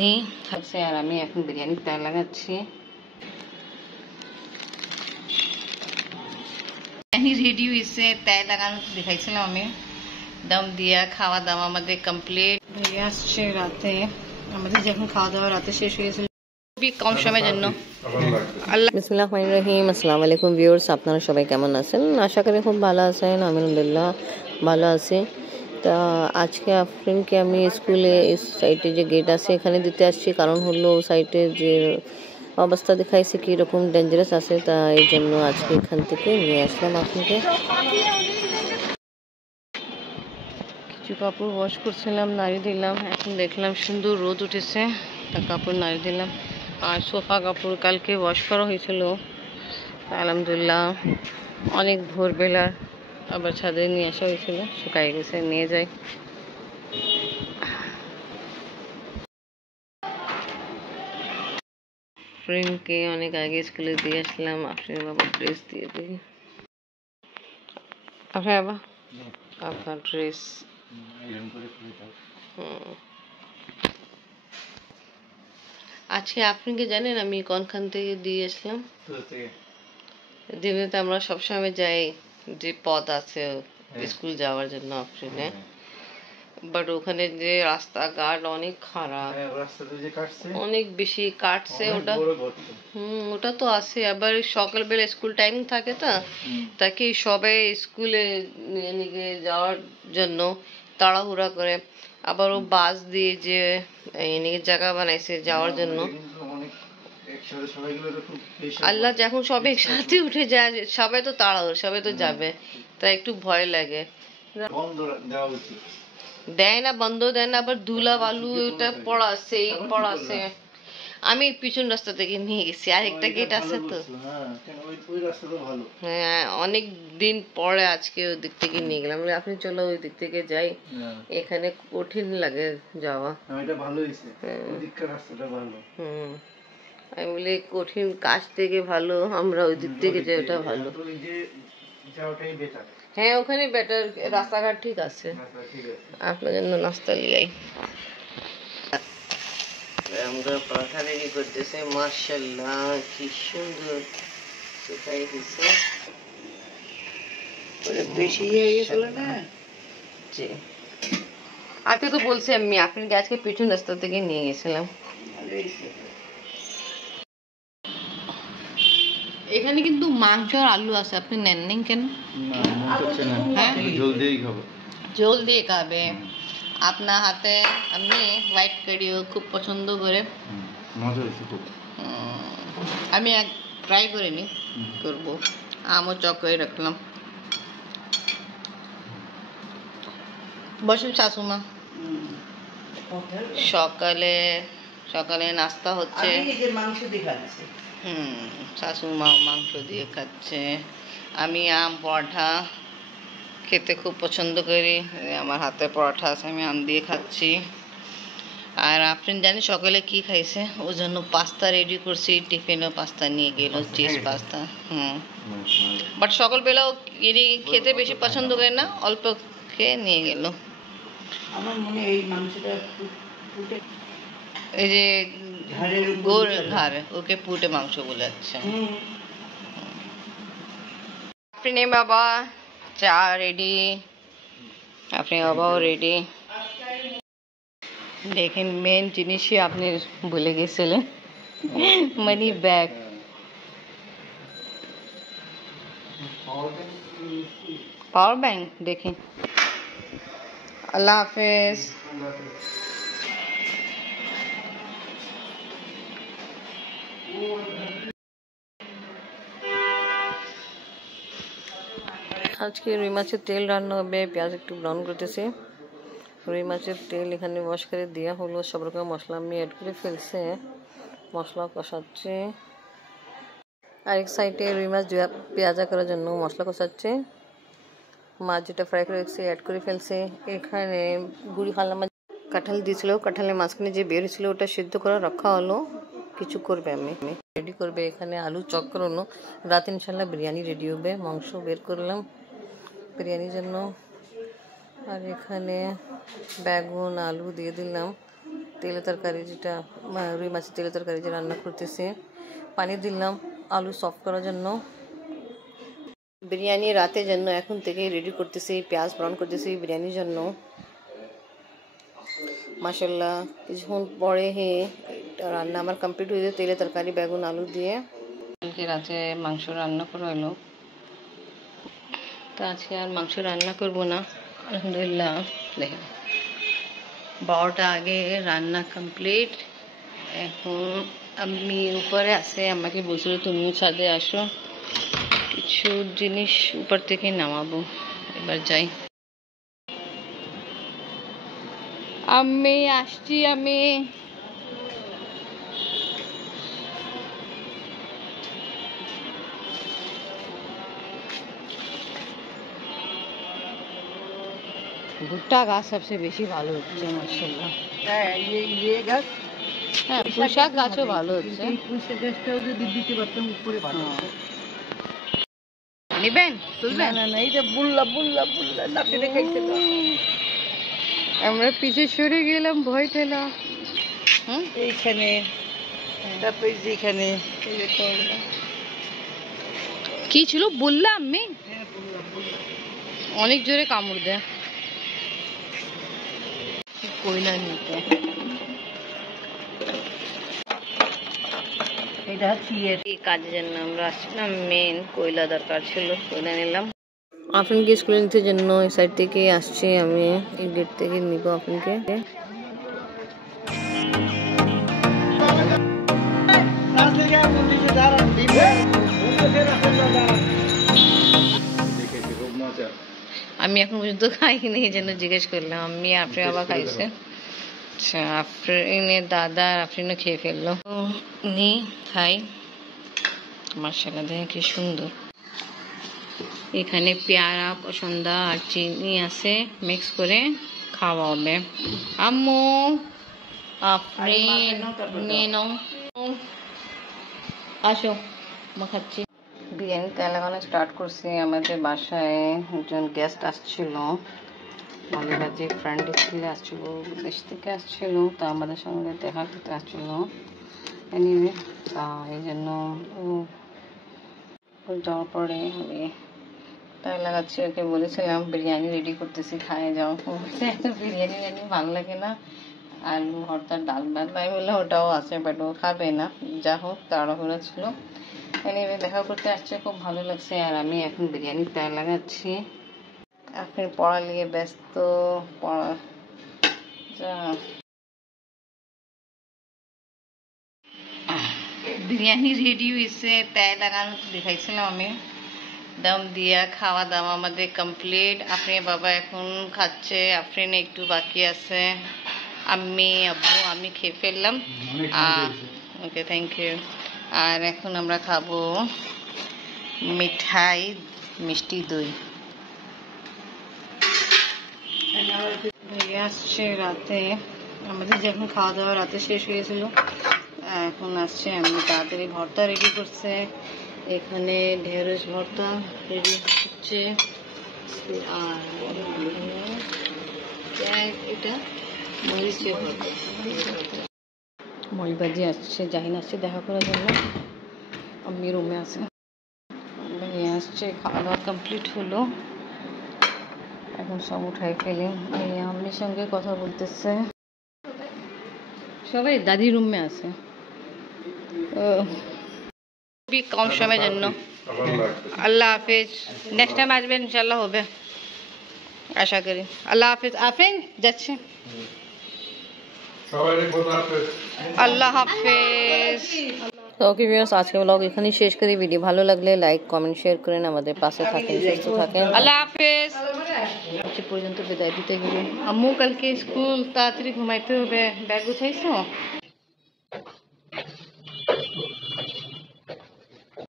নি থাকছে আর আমি এখন বিরিয়ানির তেল লাগাচ্ছি। বিরিয়ানি রেডি হয়েছে, তেল লাগানো দেখাইছিলাম আমি। দম দিয়া খাওয়া দাওয়া আমাদের কমপ্লিট হয়ে আসছে। রাতে আমাদের যখন খাওয়া দাওয়া রাতে শেষ হয়েছিল খুবই কম সময়ের জন্য। বিসমিল্লাহির রহমানির রহিম। আসসালামু আলাইকুম ভিউয়ার্স, আপনারা সবাই কেমন আছেন? আশা করি খুব ভালো আছেন। আলহামদুলিল্লাহ ভালো আছি। তা আজকে আফরিনকে আমি স্কুলে এই সাইটে যে গেট আছে এখানে দিতে আসছি, কারণ হলো সাইটে যে অবস্থা দেখাইছে কীরকম ডেঞ্জারাস আছে, তা এই জন্য আজকে এখান থেকে নিয়ে আসলাম আফরিনকে। কিছু কাপড় ওয়াশ করছিলাম, নাড়ি দিলাম। এখন দেখলাম সুন্দর রোদ উঠেছে, তা কাপড় নাড়ি দিলাম। আর সোফা কাপড় কালকে ওয়াশ করা হয়েছিল, আলহামদুলিল্লাহ অনেক ভোরবেলা আবার ছাদে নিয়ে আসা হয়েছিল, শুকাই গেছে, নিয়ে যাই। ফ্রেন্ডকে অনেক আগে স্কুলে দিয়ে আসলাম। আপনার বাবা ড্রেস দিয়ে দিই। আপনার বাবা আপনার ড্রেস আজকে আপনাকে জানেন আমি কোনখান থেকে দিয়ে আসলাম? দিল্লিতে আমরা সবসময় যাই, যে পথ আছে স্কুল যাওয়ার জন্য অপশনে, বাট ওখানে যে রাস্তাঘাট অনেক খারাপ, অনেক বেশি কাটছে ওটা। ওটা তো আছে। আবার সকালবেলা স্কুল টাইম থাকে, তাকে সবাই স্কুলে নিয়ে যাওয়ার জন্য তাড়াহুড়া করে। আবার ও বাস দিয়ে যে জায়গা বানাইছে যাওয়ার জন্য। আল্লাহ যখন সবাই একসাথে উঠে যায়, সবাই তো তাড়াহুড়ো, সবাই তো যাবে, তাই একটু ভয় লাগে। দেয় না, বন্ধ দেয় না। আবার ধুলা বালু এটা পড়া আছে। আমি পিছন রাস্তা থেকে নিয়ে গেছি, আর একটা গেট আছে তো। হ্যাঁ, অনেক দিন পরে আজকে ওই দিক থেকে নিয়ে গেলাম। আপনি চলো ওই দিক থেকে যাই, এখানে কঠিন লাগে যাওয়া। আমি বলি কঠিন কাজ থেকে ভালো আমরা ওই দিক থেকে যাই, ওটা ভালো। হ্যাঁ, ওখানে বেটার, রাস্তাঘাট ঠিক আছে। আপনার জন্য নাস্তা লিয়াই। আমরা পরোটা রেডি করতেছে, মাশাআল্লাহ কি সুন্দর শুকাই দিছে। ওরে বেশি হয়ে গেছিল না? জি, আপনি তো বলছি আমি আপনাকে আজকে পিছন রাস্তা থেকে নিয়ে গেছিলাম। এখানে কিন্তু মাংস আর আলু আছে, আপনি নেননি কেন? ঝোল দিয়ে খাবে আপনার হাতে। আমি হোয়াইট কারিও খুব পছন্দ করে, আমি ট্রাই করিনি, করবো। আমও চকই রাখলাম। বসুন শাশুমা। সকালে নাস্তা হচ্ছে। শাশুমা মাংস দিয়ে খাচ্ছে। আমি আম পরোটা খেতে খুব পছন্দ করি, আমার হাতে পরোটা আছে, আমি আম দিয়ে খাচ্ছি। আর আপনি জানি সকালে কি খাইছে, ওর জন্য পাস্তা রেডি করছি। টিফিনও পাস্তা নিয়ে গেল, চিজ পাস্তা। বাট সকালবেলাও খেতে বেশি পছন্দ করে না, অল্প খেয়ে নিয়ে গেল। আমার মনে এই মাংসটা এই যে গোর ঘাড়, ওকে পুটে মাংস বলে যাচ্ছে। আপনি বাবা চা রেডি, আপনি বাবাও রেডি। দেখেন মেন জিনিসই আপনি ভুলে গেছিলেন, মানি ব্যাগ। পাওয়ার ব্যাংক দেখেন। আল্লাহ হাফেজ। আজকে রুই মাছের তেল রান্না হবে, পেঁয়াজ একটু ব্রাউন করতেছি। রুই মাছের তেল এখানে ওয়াশ করে দেওয়া হলো, সব রকম মশলা আমি অ্যাড করে ফেলছে, মশলা কষাচ্ছে। আরেক সাইডে রুই মাছ পেঁয়াজা করার জন্য মশলা কষাচ্ছে। মাছ যেটা ফ্রাই করে রেখেছি অ্যাড করে ফেলছে। এখানে গুড়ি খালা মাছ কাঁঠাল দিয়েছিল, কাঁঠালের মাঝখানে যে বের হয়েছিল ওটা সিদ্ধ করে রাখা হলো, কিছু করবে আমি রেডি করবে। এখানে আলু চক করানো, রাত ইনশাল্লাহ বিরিয়ানি রেডি হবে। মাংস বের করলাম বিরিয়ানির জন্য। আর এখানে বেগুন আলু দিয়ে দিলাম, তেলের তরকারি যেটা রুই মাছের তেলের তরকারি যে রান্না করতেছি। পানি দিলাম আলু সফট করার জন্য। বিরিয়ানি রাতের জন্য এখন থেকে রেডি করতেছি, পেঁয়াজ ব্রাউন করতেছি বিরিয়ানির জন্য। মাশাআল্লাহ কিছুক্ষণ পরে রান্না আমার কমপ্লিট হয়ে যায়, তেলের তরকারি বেগুন আলু দিয়ে। কালকে রাতে মাংস রান্না করা হলো, তো আজকে আর মাংস রান্না করবো না আলহামদুলিল্লাহ। দেখেন 12টা আগে রান্না কমপ্লিট। এখন আমি উপরে আছে, আমাকে বলছিল তুমিও ছাদে আসো, কিছু জিনিস উপর থেকে নামাবো। এবার যাই, আমি আসছি। আমি ভুট্টা গাছ সবচেয়ে বেশি ভালো হচ্ছে মাশাআল্লাহ। হ্যাঁ গাছ, হ্যাঁ পুঁইশাক গাছও ভালো হচ্ছে। পুঁইশাক গাছটাও যদি দিতে পারতাম উপরে ভালো হতো। নিবেন তুলবেন? না না, এইটা বুল্লা বুল্লা বুল্লা লাফে দেখাইছে। আমরা পিছে সরে গেলাম, ভয় পেলাম। এইখানে তারপরে যেখানে কি ছিল বললাম আমি, অনেক জোরে কামড় দেয়। কয়লা নিতে এটা হচ্ছে এই কাজের জন্য আমরা আসছিলাম, মেন কয়লা দরকার ছিল, কয়লা নিলাম। আফরিনকে স্কুলে নিতে জন্য এই সাইড থেকে আসছি, আমি এই গেট থেকে নিব আফরিনকে। আমি এখন পর্যন্ত খাইনি, এই জন্য জিজ্ঞেস করলাম। আমি আফরিন আবার খাইছে। আচ্ছা আফরিনের দাদা আফরিনও খেয়ে ফেললো। নি খাই, মাশাআল্লাহ দেখেন কি সুন্দর। এখানে পেয়ারা পছন্দ আর চিনি আছে, মিক্স করে খাওয়া হবে। আম্মু আফরিন নিয়ে নাও, আসো মা খাচ্ছি। বিরিয়ানি তেল লাগানো স্টার্ট করছি। আমাদের বাসায় একজন গেস্ট আসছিল, মালিবাজি ফ্রেন্ড ছিল, আসছিল বিদেশ থেকে আসছিল, তা আমাদের সঙ্গে দেখা করতে আসছিল। এনিওয়ে তা এই জন্য যাওয়ার পরে আমি তেল লাগাচ্ছি। ওকে বলেছিলাম বিরিয়ানি রেডি করতেছি, খায় যাও। বিরিয়ানি ভালো লাগে না, আলু ভর্তা ডাল ভাত, আমি বললাম ওটাও আছে বাট ও খাবে না। যা হোক তাড়াহুড়ো ছিল। এনিওয়ে দেখা করতে আসছে, খুব ভালো লাগছে। আর আমি এখন বিরিয়ানি তেল লাগাচ্ছি। আপনি পড়া নিয়ে ব্যস্ত, পড়া বিরিয়ানি রেডি হয়েছে, তেল লাগানো দেখাইছিলাম আমি। দম দিয়া খাওয়া দাওয়া আমাদের কমপ্লিট। আফরিন বাবা এখন খাচ্ছে, আফরিন একটু বাকি আছে। আমি আব্বু আমি খেয়ে ফেললাম। Okay thank you. আর এখন আমরা খাবো মিঠাই, মিষ্টি দই। আসছে রাতে, আমাদের যখন খাওয়া দাওয়া রাতে শেষ হয়েছিল, এখন আসছে। আমি তাড়াতাড়ি ভর্তা রেডি করছে, এখানে ঢেঁড়স ভর্তা রেডি হচ্ছে। আর এটা মরিচের ভর্তা, মরিবাজি আসছে, জাহিন আসছে দেখা করার জন্য। আমি রুমে আছে, নিয়ে আসছে। খাওয়া দাওয়া কমপ্লিট হলো, এখন সব উঠাই ফেলি। এই আম্মির সঙ্গে কথা বলতেছে, সবাই দাদি রুমে আছে। খুবই কম সময়ের জন্য। আল্লাহ হাফিজ, নেক্সট টাইম আসবেন ইনশাল্লাহ, হবে আশা করি। আল্লাহ হাফিজ। আফরিন যাচ্ছে, আল্লাহ হাফিজ। তো ওকে ভিউয়ার্স, আজকে ব্লগ এখানেই শেষ করি। ভিডিও ভালো লাগলে লাইক কমেন্ট শেয়ার করেন, আমাদের পাশে থাকেন, সুস্থ থাকেন। আল্লাহ হাফিজ। আজকে পর্যন্ত বিদায় দিতে গেলে। আম্মু কালকে স্কুল তাড়াতাড়ি ঘুমাইতে হবে, ব্যাগ গুছাইছো?